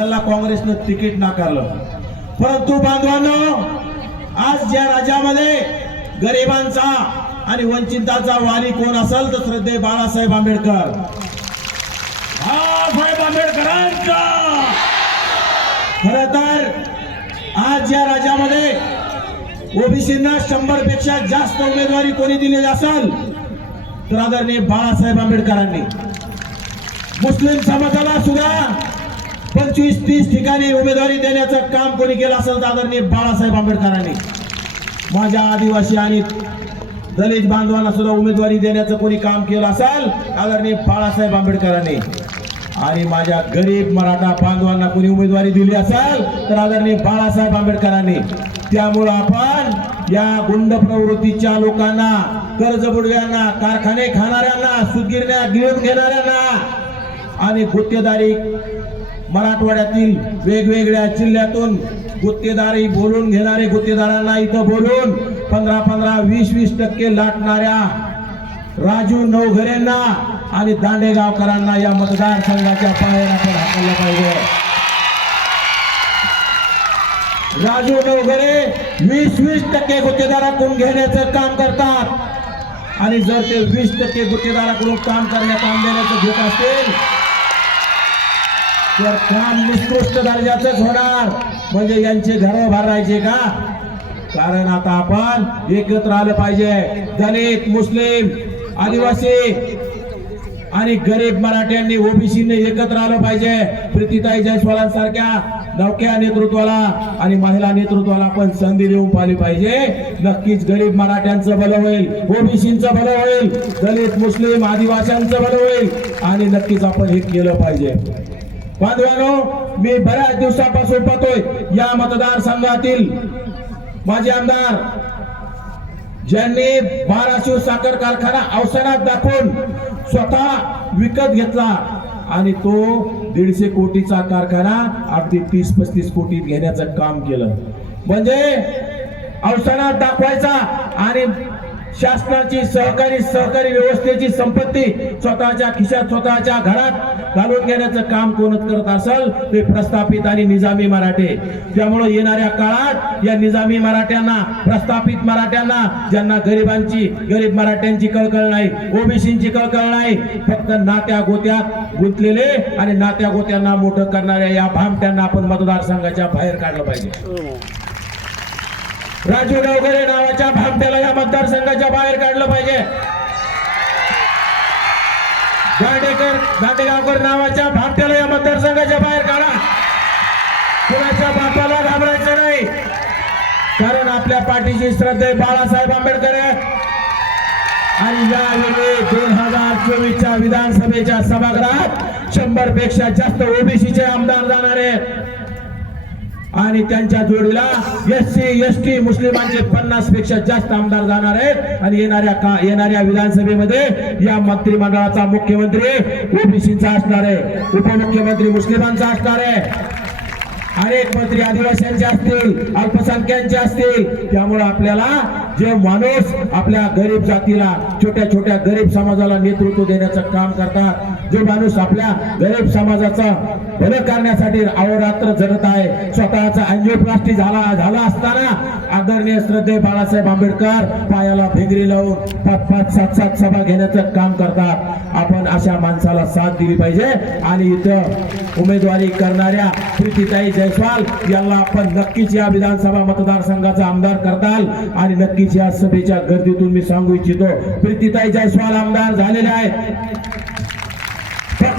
त्याला काँग्रेसनं तिकीट नाकारलं. परंतु बांधवांनो आज ज्या राज्यामध्ये गरिबांचा आणि वंचितांचा वाली कोण असेल तर श्रद्धे बाळासाहेब आंबेडकर. बाळासाहेब आंबेडकरांचा! खर तर आज या राज्यामध्ये ओबीसींना शंभरपेक्षा जास्त उमेदवारी कोणी दिलेली असेल तर आदरणीय बाळासाहेब आंबेडकरांनी. मुस्लिम समाजाला सुद्धा पंचवीस तीस ठिकाणी उमेदवारी देण्याचं काम कोणी केलं असेल तर आदरणीय बाळासाहेब आंबेडकरांनी. माझ्या आदिवासी आणि दलित बांधवांना सुद्धा उमेदवारी देण्याचं कोणी काम केलं असेल आदरणीय बाळासाहेब आंबेडकरांनी. आणि माझ्या गरीब मराठा बांधवांना कोणी उमेदवारी दिली असेल तर आदरणीय बाळासाहेब आंबेडकरांनी. त्यामुळं आपण या गुंड प्रवृत्तीच्या लोकांना कर्ज बुडव्यांना कारखाने खाणाऱ्यांना सुदगिरण्या गिळून घेणाऱ्यांना आणि गुत्तेदारी मराठवाड्यातील वेगवेगळ्या जिल्ह्यातून गुत्तेदारी बोलून घेणारे गुत्तेदारांना इथं बोलून पंधरा पंधरा वीस वीस टक्के लाटणाऱ्या राजू नवघरेंना आणि दांडेगावकरांना या मतदारसंघाच्या बाहेर आपण हाकललं पाहिजे. राजू नवघरे वीस वीस टक्के गुत्तेदाराकडून घेण्याचं काम करतात. आणि जर ते वीस टक्के गुत्तेदाराकडून काम करण्यात काम देण्याचं घेत असतील तर काम निकृष्ट दर्जाचंच होणार. म्हणजे यांचे घर भरायचे का? कारण आता आपण एकत्र आलं पाहिजे. दलित मुस्लिम आदिवासी आणि गरीब मराठ्यांनी ओबीसीने एकत्र आलं पाहिजे. प्रीतीताई जयस्वालांसारख्या नवक्या नेतृत्वाला आणि महिला नेतृत्वाला आपण संधी देऊन पाहिली पाहिजे. नक्कीच गरीब मराठ्यांचं भलं होईल ओबीसीचं भलं होईल दलित मुस्लिम आदिवासींचं भलं होईल. आणि नक्कीच आपण हे केलं पाहिजे. बांधवानो मी बऱ्याच दिवसापासून पाहतोय या मतदारसंघातील माझे आमदार ज्यांनी बाराशिव साखर कारखाना अवसरात दाखवून स्वतः विकत घेतला आणि तो दीडशे कोटीचा कारखाना अगदी तीस पस्तीस कोटीत घेण्याचं काम केलं. म्हणजे अवसरात दाखवायचा आणि शासनाची सहकारी सहकारी व्यवस्थेची संपत्ती स्वतःच्या खिशात स्वतःच्या घरात घालून घेण्याचं काम कोणच करत असेल ते प्रस्थापित आणि निजामी मराठे. त्यामुळे येणाऱ्या काळात या निजामी मराठ्यांना प्रस्थापित मराठ्यांना ज्यांना गरिबांची गरीब मराठ्यांची कळकळ नाही ओबीसींची कळकळ नाही फक्त नात्या गोत्यात गुंतलेले आणि नात्या गोत्यांना मोठं करणाऱ्या या भामट्यांना आपण मतदारसंघाच्या बाहेर काढलं पाहिजे. राजू गावकरे नावाच्या भामट्याला या मतदारसंघाच्या बाहेर काढलं पाहिजे. दांडेकर दांडेगावकर नावाच्या भामट्याला या मतदारसंघाच्या बाहेर काढा. कुणाच्या बापाला घाबरायचं नाही. कारण आपल्या पाठीची श्रद्धा बाळासाहेब आंबेडकर. आहे आणि यावेळी दोन हजार चोवीसच्या विधानसभेच्या सभागृहात शंभरपेक्षा जास्त ओबीसीचे आमदार जाणार आणि त्यांच्या जोडीला एस सी एस टी मुस्लिमांचे पन्नासपेक्षा जास्त आमदार जाणार आहेत. आणि येणाऱ्या का येणाऱ्या विधानसभेमध्ये या मंत्रिमंडळाचा मुख्यमंत्री ओबीसीचा असणार आहे. उपमुख्यमंत्री मुस्लिमांचा असणार आहे. अनेक मंत्री आदिवासींचे असतील अल्पसंख्यांचे असतील. त्यामुळे आपल्याला जे माणूस आपल्या गरीब जातीला छोट्या छोट्या गरीब समाजाला नेतृत्व देण्याचं काम करतात जो माणूस आपल्या गरीब समाजाचं भलं करण्यासाठी अहोरात्र झटत आहे. स्वतःचा अँजिओप्लास्टी झाला झाला असताना आदरणीय श्रद्धे बाळासाहेब आंबेडकर पायाला भिंगरी लावून पाच पाच सात सात सभा घेण्याचं काम करतात. आपण अशा माणसाला साथ दिली पाहिजे. आणि इथं उमेदवारी करणाऱ्या प्रीतीताई जयस्वाल यांना आपण नक्कीच या विधानसभा मतदारसंघाचा आमदार करताल. आणि नक्कीच या सभेच्या गर्दीतून मी सांगू इच्छितो प्रीतीताई जयस्वाल आमदार झालेले आहेत.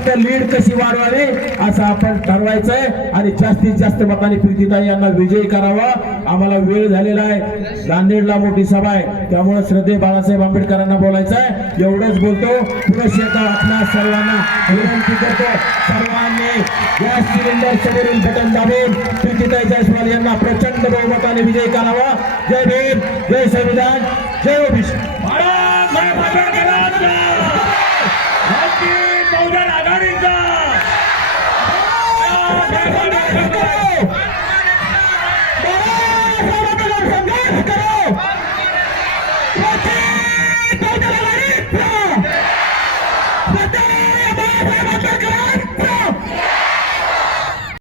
फक्त लीड कशी वाढवावी असं आपण ठरवायचंय. आणि जास्तीत जास्त मताने प्रीतीताई यांना विजयी करावा. आम्हाला वेळ झालेला आहे. नांदेडला मोठी सभा आहे. त्यामुळे श्रद्धे बाळासाहेब आंबेडकरांना बोलायचं आहे एवढंच बोलतो. पुरुष येता आपल्या सर्वांना विनंती करतो. सर्वांनी गॅस सिलेंडर समोरील बटन दाबून प्रीतीताई जयस्वाल यांना प्रचंड बहुमताने विजयी करावा. जय भीम. जय संविधान. जय ओबीसी भारतीय बहुजन आघाडीचा बाळासाहेब आंबेडकर